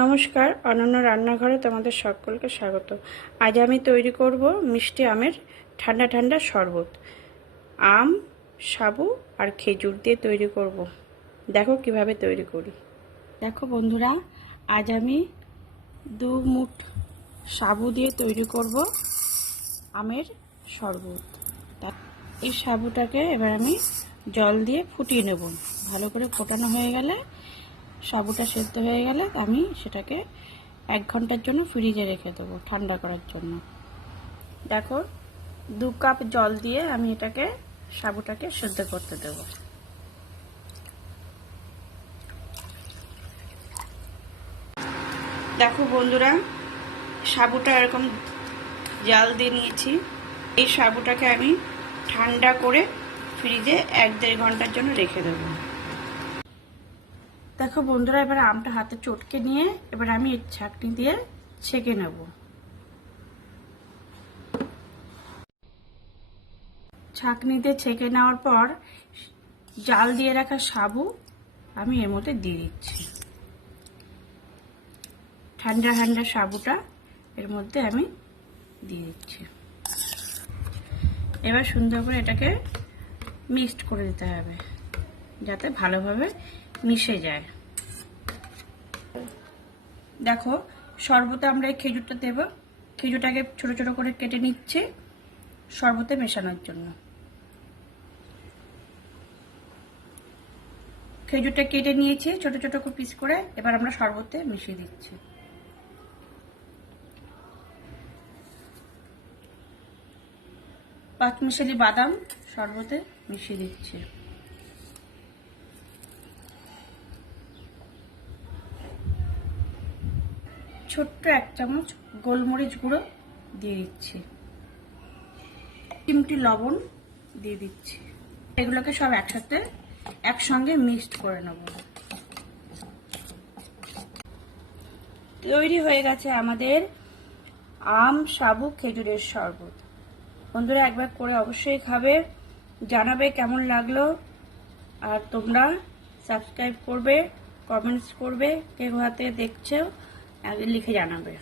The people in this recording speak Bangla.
নমস্কার, অনন্য রান্নাঘরে তোমাদের সকলকে স্বাগত। আজ আমি তৈরি করব মিষ্টি আমের ঠান্ডা ঠান্ডা শরবত। আম, সাবু আর খেজুর দিয়ে তৈরি করব। দেখো কিভাবে তৈরি করি। দেখো বন্ধুরা, আজ আমি 2 মুঠ সাবু দিয়ে তৈরি করব আমের শরবত। এই সাবুটাকে এবার আমি জল দিয়ে ফুটিয়ে নেব। ভালো করে ফোটানো হয়ে গেলে, সাবুটা সেদ্ধ হয়ে গেলে আমি সেটাকে 1 ঘন্টার জন্য ফ্রিজে রেখে দেবো ঠান্ডা করার জন্য। দেখো 2 কাপ জল দিয়ে আমি এটাকে সাবুটাকে সেদ্ধ করতে দেব। দেখো বন্ধুরা, সাবুটা এরকম জাল দিয়ে নিয়েছি। এই সাবুটাকে আমি ঠান্ডা করে ফ্রিজে 1-1.5 ঘন্টার জন্য রেখে দেবো। দেখো বন্ধুরা, এবার আমটা হাতে চটকে নিয়ে এবার আমি ছাঁকনি দিয়ে ছেঁকে নেব। ছাঁকনিতে ছেঁকে নেওয়ার পর জাল দিয়ে রাখা সাবু আমি এর মধ্যে দিয়ে দিচ্ছি। ঠান্ডা ঠান্ডা সাবুটা এর মধ্যে আমি দিয়ে দিচ্ছি। এবার সুন্দর করে এটাকে মিক্সড করে দিতে হবে যাতে ভালোভাবে মিশে যায়। দেখো শরবতে আমরা এই খেজুরটা দেব। খেজুরটাকে ছোট ছোট করে কেটে নিচ্ছে শরবতে মেশানোর জন্য। খেজুরটা কেটে নিয়েছি ছোট ছোট পিস করে, এবার আমরা শরবতে মিশিয়ে দিচ্ছি। পাঁচমিশালি বাদাম শরবতে মিশিয়ে দিচ্ছি। ছোট্ট 1 চামচ গোলমরিচ গুঁড়ো দিয়ে দিচ্ছি। চিমটি লবণ দিয়ে দিচ্ছি। এগুলোকে সব একসঙ্গে মিক্সড করে নেব। তৈরি হয়ে গেছে আমাদের আম, সাবু, খেজুরের শরবত। বন্ধুরা একবার করে অবশ্যই খাবে, জানাবে কেমন লাগলো। আর তোমরা সাবস্ক্রাইব করবে, কমেন্টস করবে, কে কোথা থেকে দেখছো লিখে জানাবে।